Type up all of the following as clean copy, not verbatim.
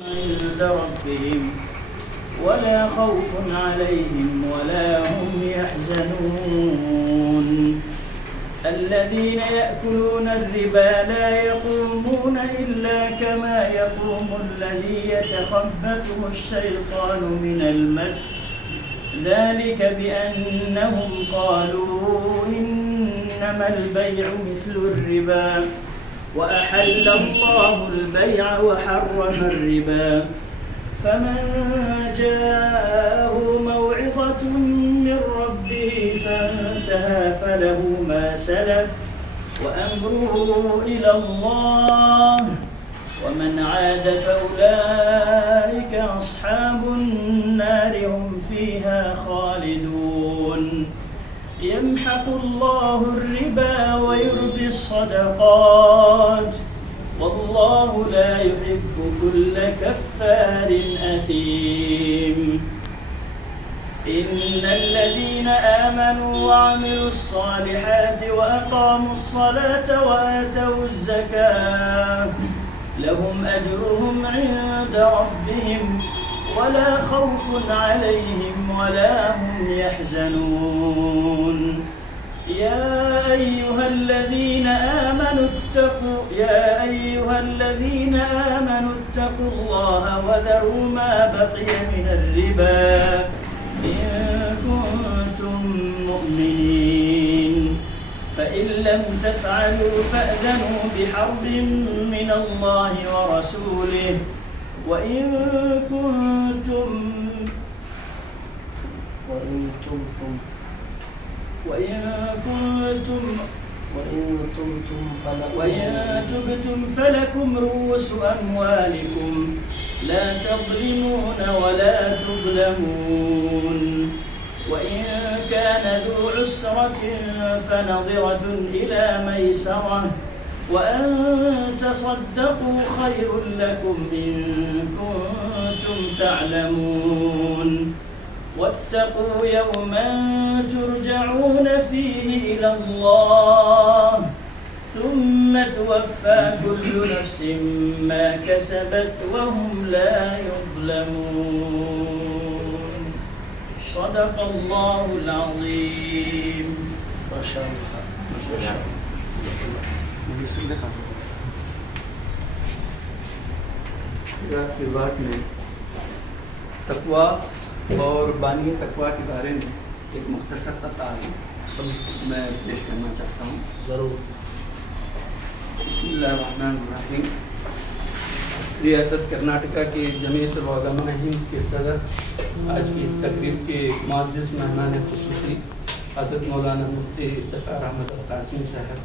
عند ربهم ولا خوف عليهم ولا هم يحزنون الذين يأكلون الربا لا يقومون إلا كما يقوم الذي يتخبطه الشيطان من المس ذلك بأنهم قالوا إنما البيع مثل الربا وأحل الله البيع وحرم الربا فمن جاءه موعظة من ربه فانتهى فله ما سلف وأمره إلى الله ومن عاد فأولئك أصحاب النار هم فيها خالدون يمحق الله الربا ويربي الصدقات والله لا يحب كل كفار أثيم إن الذين آمنوا وعملوا الصالحات وأقاموا الصلاة وآتوا الزكاة لهم أجرهم عند ربهم ولا خوف عليهم ولا هم يحزنون يا أيها الذين آمنوا اتقوا الله وذروا ما بقي من الربا إن كنتم مؤمنين فإن لم تفعلوا فأذنوا بحرب من الله ورسوله وإن كنتم تبتم فلكم رؤوس أموالكم لا تظلمون ولا تظلمون وإن كان ذو عسرة فنظرة إلى ميسرة وأن تصدقوا خير لكم إن كنتم تعلمون واتقوا يوما ترجعون فيه إلى الله ثم توفى كل نفس ما كسبت وهم لا يظلمون صدق الله العظيم. کے بعد میں تقویٰ اور بانی تقویٰ کے بارے میں ایک مختصر تعارف میں پیش کرنا چاہتا ہوں. ضرور. بسم اللہ الرحمن الرحیم. ریاست کرناٹکا کے جمعیت العلماء ہند کے صدر آج کی اس تقریب کے معزز مہمان خصوصی حضرت مولانا مفتی افتخار احمد القاسمی صاحب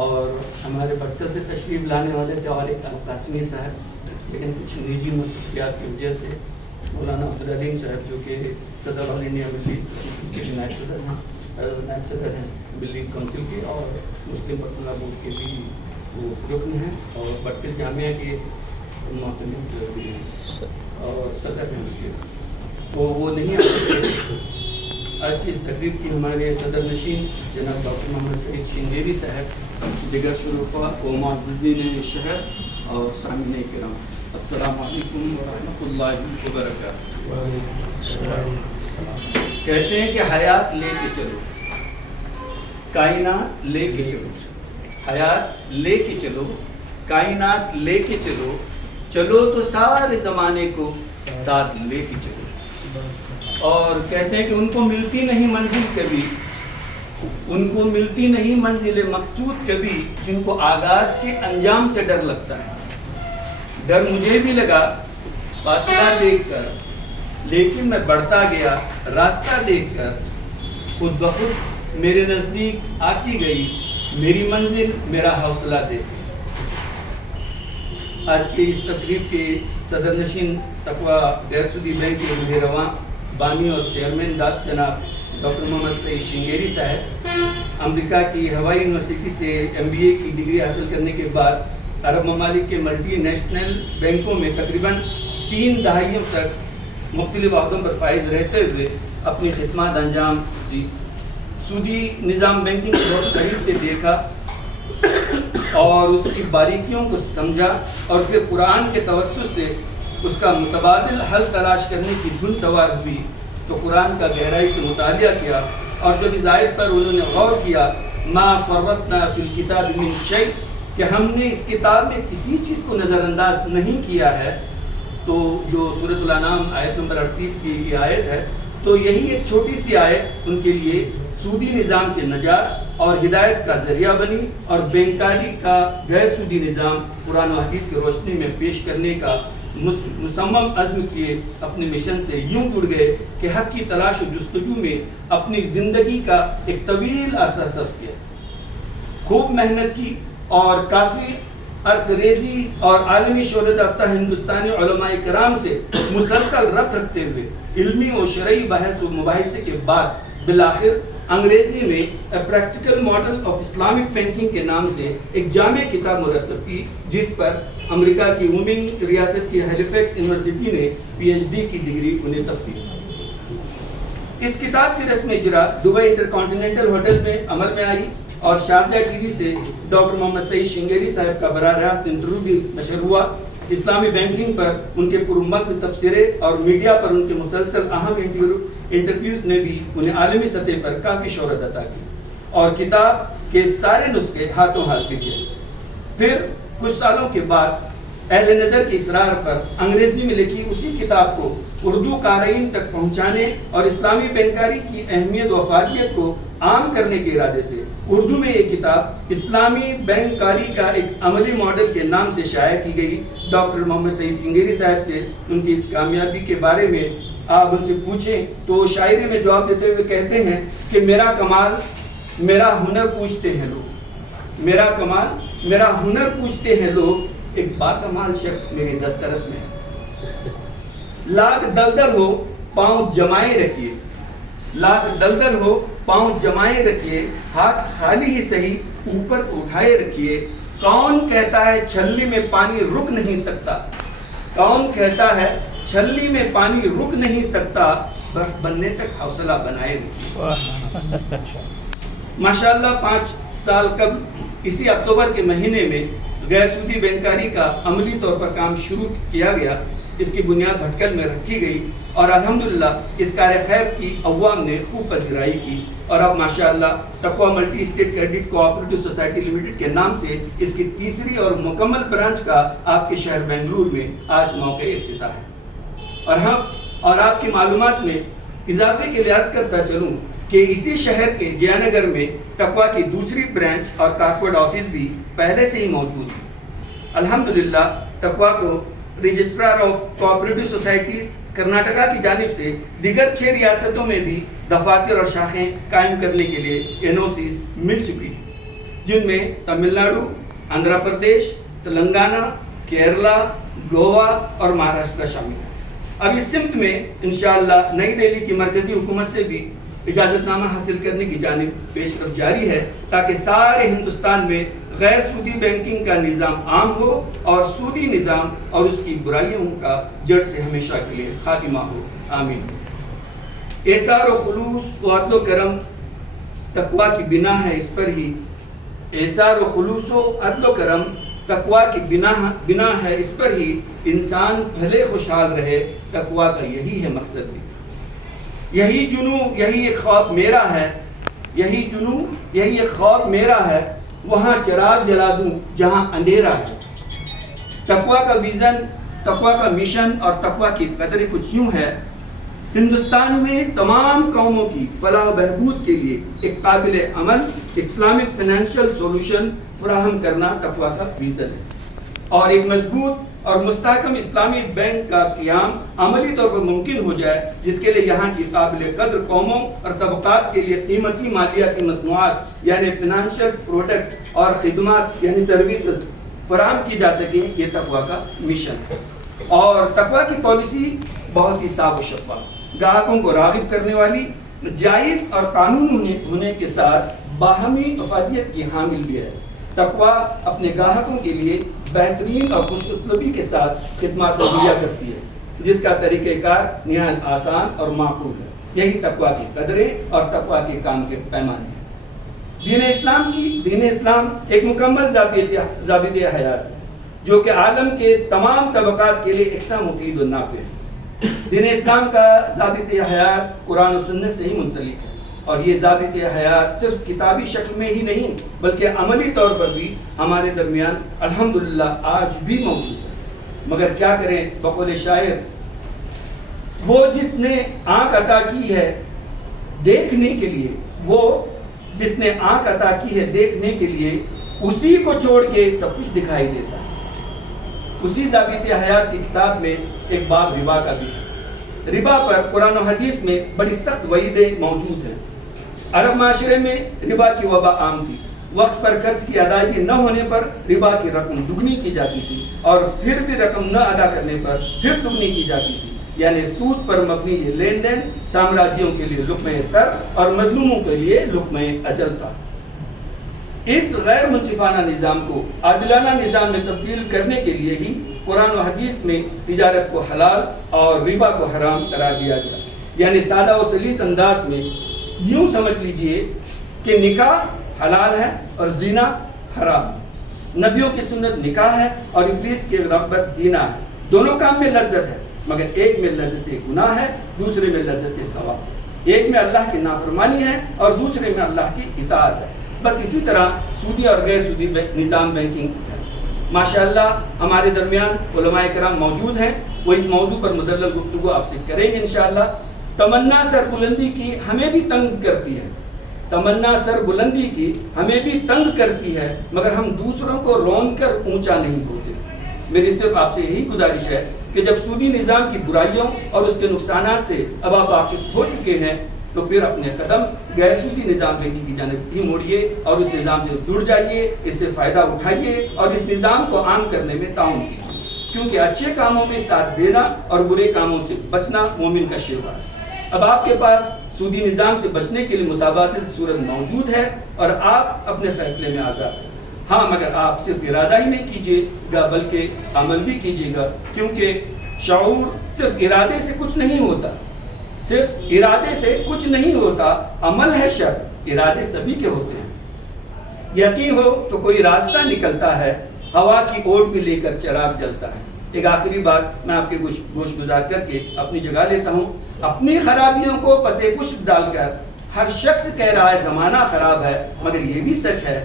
اور ہمارے برکت سے تشریف لانے والے طارق القاسمی صاحب، لیکن کچھ نجی مصروفیات کی وجہ سے مولانا عبدالعلیم صاحب جو کہ صدر علی ملی کے نائب صدر ہیں ملی کونسل کے اور مسلم پرسنل بورڈ کے بھی وہ رکن ہیں اور برکت جامعہ کے محتمل بھی ہیں اور صدر ہیں اس کے، وہ نہیں آ سکتے. آج کی اس تقریب کی ہمارے صدر نشین جناب ڈاکٹر محمد سعید شنگیری صاحب، دیگر شرفاء و معززین شہر اور سامعین کرام، السلام علیکم ورحمۃ اللہ وبرکاتہ. کہتے ہیں کہ حیات لے کے چلو، کائنات لے کے چلو، حیات لے کے چلو، کائنات لے کے چلو، چلو تو سارے زمانے کو ساتھ لے کے چلو. اور کہتے ہیں کہ ان کو ملتی نہیں منزل کبھی، ان کو ملتی نہیں منزل مقصود کبھی، جن کو آغاز کے انجام سے ڈر لگتا ہے. ڈر مجھے بھی لگا فاصلہ دیکھ کر، لیکن میں بڑھتا گیا راستہ دیکھ کر، خود بخود میرے نزدیک آتی گئی میری منزل میرا حوصلہ دیکھ. آج کے اس تقریب کے صدر نشین تقویٰ غیر سودی بینک کے روح رواں بانی اور چیئرمین جناب ڈاکٹر محمد سعید شنگیری صاحب، امریکہ کی ہوائی یونیورسٹی سے MBA کی ڈگری حاصل کرنے کے بعد عرب ممالک کے ملٹی نیشنل بینکوں میں تقریباً 3 دہائیوں تک مختلف عہدوں پر فائز رہتے ہوئے اپنی خدمات انجام دی. سودی نظام بینکنگ کو بہت قریب سے دیکھا اور اس کی باریکیوں کو سمجھا اور پھر قرآن کے توسط سے اس کا متبادل حل تلاش کرنے کی دھن سوار ہوئی تو قرآن کا گہرائی سے مطالعہ کیا، اور جب اس آیت پر انہوں نے غور کیا ما فرطنا فی الکتاب من شیء، کہ ہم نے اس کتاب میں کسی چیز کو نظر انداز نہیں کیا ہے، تو جو سورۃ الانعام آیت نمبر 38 کی یہ آیت ہے، تو یہی ایک چھوٹی سی آیت ان کے لیے سودی نظام سے نجات اور ہدایت کا ذریعہ بنی، اور بینکاری کا غیر سودی نظام قرآن و حدیث کی روشنی میں پیش کرنے کا مصمم عزم کیے اپنے مشن سے یوں جڑ گئے کہ حق کی تلاش و جستجو میں اپنی زندگی کا ایک طویل عرصہ صرف کیا، خوب محنت کی، اور کافی ارکریزی اور عالمی شہرت یافتہ ہندوستانی علماء کرام سے مسلسل ربط رکھتے ہوئے علمی و شرعی بحث و مباحثے کے بعد بالآخر انگریزی میں a practical model of Islamic banking کے نام سے ایک جامع کتاب مرتب کی، جس پر امریکہ کی وومنگ ریاست کی ہیلیفیکس یونیورسٹی نے پی ایچ ڈی کی ڈگری انہیں تفویض کی۔ اس کتاب کی رسم اجرا دبئی انٹرکانٹیننٹل ہوٹل میں عمل میں آئی، اور شارجہ ٹی وی سے ڈاکٹر محمد سعید شنگیری صاحب کا براہ راست انٹرویو بھی نشر ہوا۔ اسلامی بینکنگ پر ان کے پرمغز تبصرے اور میڈیا پر ان کے مسلسل اہم انٹرویوز نے بھی انہیں عالمی سطح پر کافی شہرت عطا کی، اور کتاب کے سارے نسخے ہاتھوں ہاتھ بک گئے۔ پھر کچھ سالوں کے بعد اہل نظر کے اصرار پر انگریزی میں لکھی اسی کتاب کو اردو قارئین تک پہنچانے اور اسلامی بینکاری کی اہمیت و افادیت کو عام کرنے کے ارادے سے اردو میں یہ کتاب اسلامی بینکاری کا ایک عملی ماڈل کے نام سے شائع کی گئی۔ ڈاکٹر محمد سعید شنگیری صاحب سے ان کی اس کامیابی کے بارے میں آپ ان سے پوچھیں تو شاعری میں جواب دیتے ہوئے کہتے ہیں کہ میرا کمال میرا ہنر پوچھتے ہیں لوگ، میرا کمال میرا ہنر پوچھتے ہیں لوگ، ایک باکمال شخص میرے دسترس میں ہے۔ لاکھ دلدل ہو پاؤں جمائے رکھیے، لاکھ دلدل ہو پاؤں جمائے رکھیے، ہاتھ خالی ہی صحیح اوپر اٹھائے رکھیے۔ کون کہتا ہے چھلنی میں پانی رک نہیں سکتا، کون کہتا ہے چھلنی میں پانی رک نہیں سکتا، برف بننے تک حوصلہ بنائے رکھیے۔ ماشاءاللہ 5 سال قبل اسی اکتوبر کے مہینے میں غیر سودی بینکاری کا عملی طور پر کام شروع کیا گیا، اس کی بنیاد بھٹکل میں رکھی گئی، اور الحمدللہ اس کار خیر کی عوام نے خوب پذیرائی کی، اور اب ماشاءاللہ Taqwa multi state credit cooperative society limited کے نام سے اس کی تیسری اور مکمل برانچ کا آپ کے شہر بنگلور میں آج موقع افتتاح ہے۔ اور آپ کی معلومات میں اضافے کے لیے عرض کرتا چلوں کہ اسی شہر کے جیا نگر میں تقویٰ کی دوسری برانچ اور کارپوریٹ آفس بھی پہلے سے ہی موجود ہے۔ الحمدللہ تقویٰ کو registrar of cooperative societies Karnataka کی جانب سے دیگر 6 ریاستوں میں بھی دفاتر اور شاخیں قائم کرنے کے لیے NOCs مل چکی ہیں، جن میں تمل ناڈو، آندھرا پردیش، تلنگانہ، کیرلا، گوا اور مہاراشٹر شامل ہیں۔ اب اس سمت میں انشاءاللہ نئی دہلی کی مرکزی حکومت سے بھی اجازت نامہ حاصل کرنے کی جانب پیش رفت جاری ہے، تاکہ سارے ہندوستان میں غیر سودی بینکنگ کا نظام عام ہو اور سودی نظام اور اس کی برائیوں کا جڑ سے ہمیشہ کے لیے خاتمہ ہو، آمین۔ احسار و خلوص و عدل و کرم تقویٰ کی بنا ہے، اس پر ہی احسار و خلوص و عدل و کرم تقویٰ کی بنا ہے، اس پر ہی انسان بھلے خوشحال رہے، تقویٰ کا یہی ہے مقصد بھی۔ یہی جنوں یہی ایک خواب میرا ہے، یہی جنوں یہی ایک خواب میرا ہے، وہاں چراغ جلا دوں جہاں اندھیرا ہے۔ تقویٰ کا ویژن، تقویٰ کا مشن اور تقویٰ کی قدر کچھ یوں ہے، ہندوستان میں تمام قوموں کی فلاح و بہبود کے لیے ایک قابل عمل اسلامک فائنینشیل سولوشن فراہم کرنا تقویٰ کا ویژن ہے، اور ایک مضبوط اور مستحکم اسلامی بینک کا قیام عملی طور پر ممکن ہو جائے، جس کے لیے یہاں کی قابل قدر قوموں اور طبقات کے لیے قیمتی مالیاتی مصنوعات یعنی فائنینشیل پروڈکٹس اور خدمات یعنی سروسز فراہم کی جا سکیں، یہ تقویٰ کا مشن ہے۔ اور تقویٰ کی پالیسی بہت ہی صاف و شفاف، گاہکوں کو راغب کرنے والی، جائز اور قانون ہونے کے ساتھ باہمی افادیت کی حامل بھی ہے۔ تقویٰ اپنے گاہکوں کے لیے بہترین اور خوش اسلوبی کے ساتھ خدمات مہیا کرتی ہے، جس کا طریقہ کار نہایت آسان اور معقول ہے۔ یہی تقویٰ کی قدریں اور تقویٰ کے کام کے پیمانے ہیں۔ دین اسلام ایک مکمل ضابط حیات ہے جو کہ عالم کے تمام طبقات کے لیے یکساں مفید و نافع ہے۔ دین اسلام کا ضابط حیات قرآن و سنت سے ہی منسلک ہے، اور یہ ضابط حیات صرف کتابی شکل میں ہی نہیں بلکہ عملی طور پر بھی ہمارے درمیان الحمدللہ آج بھی موجود ہے۔ مگر کیا کریں، بقول شاعر، وہ جس نے آنکھ عطا کی ہے دیکھنے کے لیے، وہ جس نے آنکھ عطا کی ہے دیکھنے کے لیے، اسی کو چھوڑ کے سب کچھ دکھائی دیتا ہے۔ اسی ضابط حیات کی کتاب میں ایک باب ربا کا بھی ہے۔ ربا پر قرآن و حدیث میں بڑی سخت وعیدیں موجود ہیں۔ عرب معاشرے میں ربا کی وبا عام تھی۔ وقت پر قرض کی ادائیگی نہ ہونے پر ربا کی رقم دگنی کی جاتی تھی، اور پھر بھی رقم نہ ادا کرنے پر پھر دگنی کی جاتی تھی۔ یعنی سود پر مبنی یہ لین دین سامراجیوں کے لیے لقمہ تر اور مظلوموں کے لیے لقمہ اجل تھا۔ اس غیر منصفانہ نظام کو عادلانہ نظام میں تبدیل کرنے کے لیے ہی قرآن و حدیث میں تجارت کو حلال اور ربا کو حرام قرار دیا گیا۔ یعنی سادہ و سلیس انداز میں یوں سمجھ لیجئے کہ نکاح حلال ہے اور زنا حرام۔ نبیوں کی سنت نکاح ہے اور ابلیس کی رغبت زنا ہے۔ دونوں کام میں لذت ہے، مگر ایک میں لذت گناہ ہے، دوسرے میں لذت ثواب۔ ایک میں اللہ کی نافرمانی ہے اور دوسرے میں اللہ کی اطاعت ہے۔ بس اسی طرح سودی اور غیر سودی نظام بینکنگ ہے۔ ماشاءاللہ ہمارے درمیان علماء کرام موجود ہیں، وہ اس موضوع پر مدلل گفتگو آپ سے کریں گے انشاءاللہ۔ تمنا سر بلندی کی ہمیں بھی تنگ کرتی ہے، تمنا سر بلندی کی ہمیں بھی تنگ کرتی ہے، مگر ہم دوسروں کو رون کر اونچا نہیں ہوتے۔ میری صرف آپ سے یہی گزارش ہے کہ جب سودی نظام کی برائیوں اور اس کے نقصانات سے اب آپ واقف ہو چکے ہیں تو پھر اپنے قدم غیر سودی نظام بینکنگ کی جانب بھی موڑیے اور اس نظام سے جڑ جائیے، اس سے فائدہ اٹھائیے اور اس نظام کو عام کرنے میں تعاون کیجیے، کیونکہ اچھے کاموں میں ساتھ دینا اور برے کاموں سے بچنا مومن کا شیوا ہے۔ اب آپ کے پاس سودی نظام سے بچنے کے لیے متبادل صورت موجود ہے اور آپ اپنے فیصلے میں آزاد ہیں۔ ہاں، مگر آپ صرف ارادہ ہی نہیں کیجیے گا بلکہ عمل بھی کیجیے گا، کیونکہ شعور صرف ارادے سے کچھ نہیں ہوتا، صرف ارادے سے کچھ نہیں ہوتا، عمل ہے شرط، ارادے سبھی کے ہوتے ہیں۔ یقین ہو تو کوئی راستہ نکلتا ہے، ہوا کی اوٹ بھی لے کر چراغ جلتا ہے۔ ایک آخری بات میں آپ کے گوش گزار کر کے اپنی جگہ لیتا ہوں۔ اپنی خرابیوں کو پسے پشت ڈال کر ہر شخص کہہ رہا ہے زمانہ خراب ہے، مگر یہ بھی سچ ہے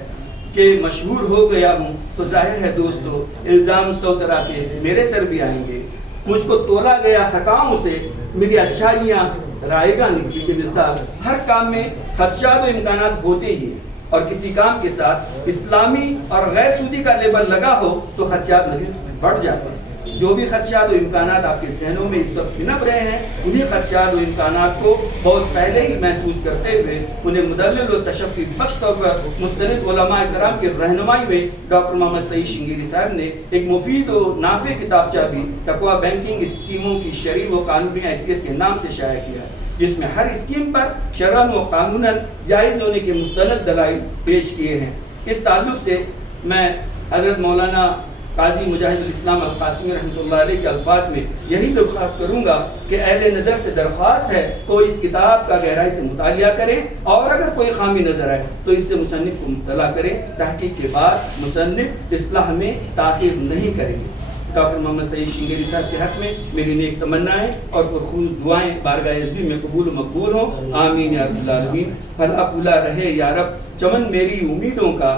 کہ مشہور ہو گیا ہوں تو ظاہر ہے دوستو الزام 100 طرح کے میرے سر بھی آئیں گے۔ مجھ کو تولا گیا خطاؤں سے میری اچھائیاں رائے گاہ نکلی کے مزدار۔ ہر کام میں خدشات و امکانات ہوتے ہی ہیں، اور کسی کام کے ساتھ اسلامی اور غیر سودی کا لیبل لگا ہو تو خدشات مزید بڑھ جاتے ہیں۔ جو بھی خدشات و امکانات آپ کے ذہنوں میں اس وقت پنپ رہے ہیں، انہی خدشات و امکانات کو بہت پہلے ہی محسوس کرتے ہوئے انہیں مدلل و تشفی بخش طور پر مستند علماء کرام کی رہنمائی میں ڈاکٹر محمد سعید شنگیری صاحب نے ایک مفید و نافع کتابچہ بھی تقویٰ بینکنگ اسکیموں کی شرعی و قانونی حیثیت کے نام سے شائع کیا ہے، جس میں ہر اسکیم پر شرعاً و قانوناً جائز ہونے کے مستند دلائل پیش کیے ہیں۔ اس تعلق سے میں حضرت مولانا قاضی مجاہد الاسلام القاسمی رحمۃ اللہ علیہ کے الفاظ میں یہی درخواست کروں گا کہ اہل نظر سے درخواست ہے تو اس کتاب کا گہرائی سے مطالعہ کریں، اور اگر کوئی خامی نظر آئے تو اس سے مصنف کو مطلع کریں۔ تحقیق کے بعد مصنف اصلاح میں تاخیر نہیں کریں گے۔ ڈاکٹر محمد سعید شنگیری صاحب کے حق میں میری نیک تمنائیں اور پرخلوص دعائیں بارگاہ عزیز میں قبول و مقبول ہوں، آمین یا رب العالمین۔ پھلا پھولا رہے یا رب چمن میری امیدوں کا،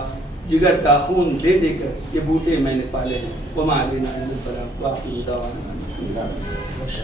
جگر کا خون دے دے کر یہ بوٹے میں نے پالے ہیں۔ وما علینا الا البلاغ، وآخر دعوانا